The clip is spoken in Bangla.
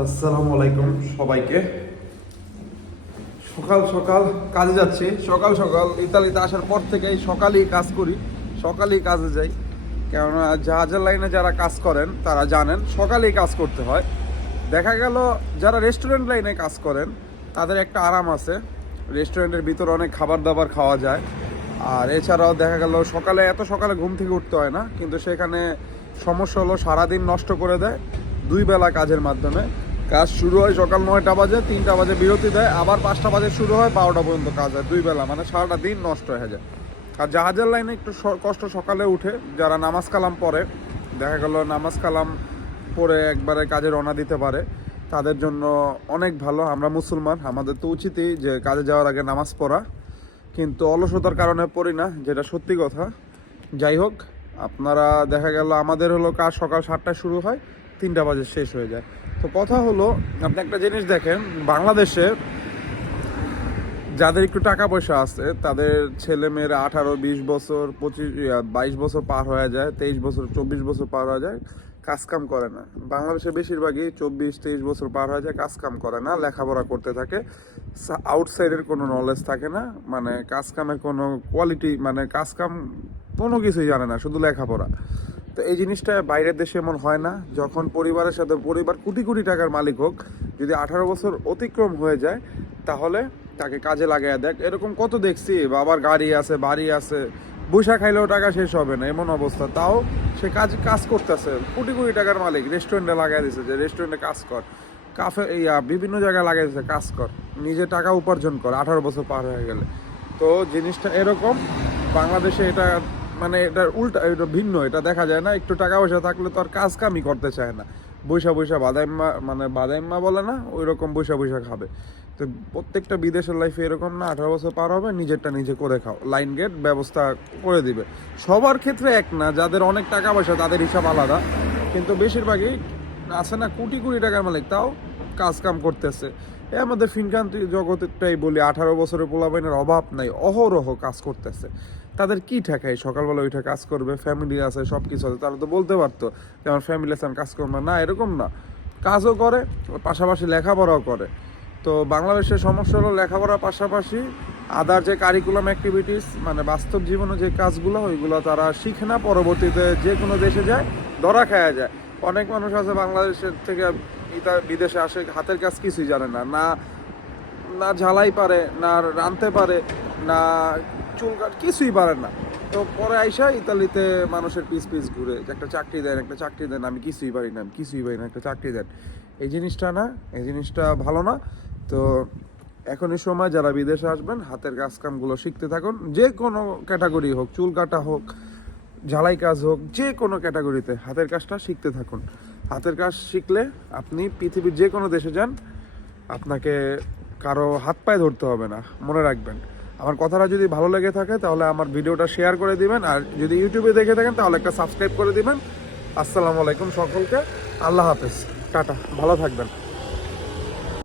আসসালামু আলাইকুম সবাইকে। সকাল সকাল কাজে যাচ্ছি। সকাল সকাল ইতালিতে আসার পর থেকেই সকালেই কাজ করি। সকালেই কাজে যাই। কেননা জাহাজের লাইনে যারা কাজ করেন, তারা জানেন সকালেই কাজ করতে হয়। দেখা গেল যারা রেস্টুরেন্ট লাইনে কাজ করেন, তাদের একটা আরাম আছে। রেস্টুরেন্টের ভিতরে অনেক খাবার দাবার খাওয়া যায়। আর এছাড়াও দেখা গেল সকালে, এত সকালে ঘুম থেকে উঠতে হয় না। কিন্তু সেখানে সমস্যা হলো সারাদিন নষ্ট করে দেয়। দুই বেলা কাজের মাধ্যমে। কাজ শুরু হয় সকাল নয়টা বাজে, তিনটা বাজে বিরতি দেয়, আবার পাঁচটা বাজে শুরু হয়, বারোটা পর্যন্ত কাজ হয়, দুই বেলা মানে সারাটা দিন নষ্ট হয়ে যায়। আর জাহাজের লাইনে একটু কষ্ট সকালে উঠে, যারা নামাজ কালাম পড়ে, দেখা গেল নামাজ কালাম পড়ে একবারে কাজে রওনা দিতে পারে, তাদের জন্য অনেক ভালো, আমরা মুসলমান, আমাদের তো উচিতই যে কাজে যাওয়ার আগে নামাজ পড়া, কিন্তু অলসতার কারণে পড়ি না, যেটা সত্যি কথা। যাই হোক, আপনারা দেখা গেল আমাদের হলো কাজ সকাল সাতটায় শুরু হয় তিনটা বাজে শেষ হয়ে যায়। তো কথা হলো, আপনি একটা জিনিস দেখেন, বাংলাদেশে যাদের একটু টাকা পয়সা আছে, তাদের ছেলে মেয়েরা আঠারো, বিশ বছর, পঁচিশ বাইশ বছর পার হয়ে যায়, তেইশ বছর, চব্বিশ বছর পার হয়ে যায় কাজ কাম করে না। বাংলাদেশে বেশিরভাগই চব্বিশ, তেইশ বছর পার হয়ে যায় কাজ কাম করে না, লেখাপড়া করতে থাকে। আউটসাইডের কোনো নলেজ থাকে না মানে কাজ কামের কোনো কোয়ালিটি মানে কাজ কাম কোনো কিছুই জানে না, শুধু লেখাপড়া। তো এই জিনিসটা বাইরের দেশে এমন হয় না। যখন পরিবারের সাথে, পরিবার কোটি কোটি টাকার মালিক হোক, যদি আঠারো বছর অতিক্রম হয়ে যায়, তাহলে তাকে কাজে লাগাইয়া দেখ। এরকম কত দেখছি, বাবার গাড়ি আছে, বাড়ি আছে বৈশা খাইলেও টাকা শেষ হবে না, এমন অবস্থা। তাও সে কাজ কাজ করতেছে। কোটি কোটি টাকার মালিক রেস্টুরেন্টে লাগাই দিছে যে রেস্টুরেন্টে কাজ কর। কাফে, ইয়া, বিভিন্ন জায়গায় লাগাই দিছে, কাজ কর। নিজে টাকা উপার্জন কর, আঠারো বছর পার হয়ে গেলে। তো জিনিসটা এরকম। বাংলাদেশে এটা মানে এটা উল্টা, এটা ভিন্ন, এটা দেখা যায় না, একটু টাকা পয়সা থাকলে তো আর কাজ কামই করতে চায় না। বৈশা বৈশা বাদাইম্মা মানে বাদাইম্মা বলে না ওই রকম বৈশা বৈশা খাবে। তো প্রত্যেকটা বিদেশের লাইফে এরকম না, আঠারো বছর পার হবে, নিজেরটা নিজে করে খাও। লাইন গেট ব্যবস্থা করে দিবে। সবার ক্ষেত্রে এক না, যাদের অনেক টাকা পয়সা তাদের হিসাব আলাদা। কিন্তু বেশিরভাগই আছে না, কোটি কোটি টাকার মালিক, তাও কাজ কাম করতেছে। এ আমাদের ফিনকান্তি জগতেরটাই বলি, আঠারো বছরের পোলাবাইনের অভাব নাই, অহরহ কাজ করতেছে। তাদের কি ঠেকায়? সকালবেলা ওইটা কাজ করবে ফ্যামিলি আছে সব কিছু আছে, তারা তো বলতে পারতো যে আমার ফ্যামিলি আছে, আমি কাজ করব না। এরকম না। কাজও করে, পাশাপাশি লেখাপড়াও করে। তো বাংলাদেশের সমস্যা হলো লেখাপড়ার পাশাপাশি আদার যে কারিকুলাম অ্যাক্টিভিটিস মানে বাস্তব জীবনে যে কাজগুলো, ওইগুলো তারা শিখে না, পরবর্তীতে যে কোনো দেশে যায়, ধরা খাওয়া যায়। অনেক মানুষ আছে বাংলাদেশের থেকে বিদেশে আসে, হাতের কাজ কিছুই জানে না। না না ঝালাই পারে, না রাঁধতে পারে, না চুল কাট, কিছুই পারেন না। তো পরে আইসা ইতালিতে মানুষের পিস পিস ঘুরে একটা চাকরি দেন, একটা চাকরি দেন, আমি কিছুই পারি না, আমি কিছুই পারি না, একটা চাকরি দেন। এই জিনিসটা না, এই জিনিসটা ভালো না। তো এখনই সময়, যারা বিদেশে আসবেন, হাতের কাজ কামগুলো শিখতে থাকুন। যে কোনো ক্যাটাগরি হোক, চুল কাটা হোক, ঝালাই কাজ হোক, যে কোনো ক্যাটাগরিতে হাতের কাজটা শিখতে থাকুন। হাতের কাজ শিখলে আপনি পৃথিবীর যে কোনো দেশে যান, আপনাকে কারও হাত পায়ে ধরতে হবে না, মনে রাখবেন। আমার কথাটা যদি ভালো লেগে থাকে, তাহলে আমার ভিডিওটা শেয়ার করে দিবেন, আর যদি ইউটিউবে দেখে থাকেন, তাহলে একটা সাবস্ক্রাইব করে দিবেন। আসসালামু আলাইকুম সকলকে, আল্লাহ হাফেজ, টাটা, ভালো থাকবেন।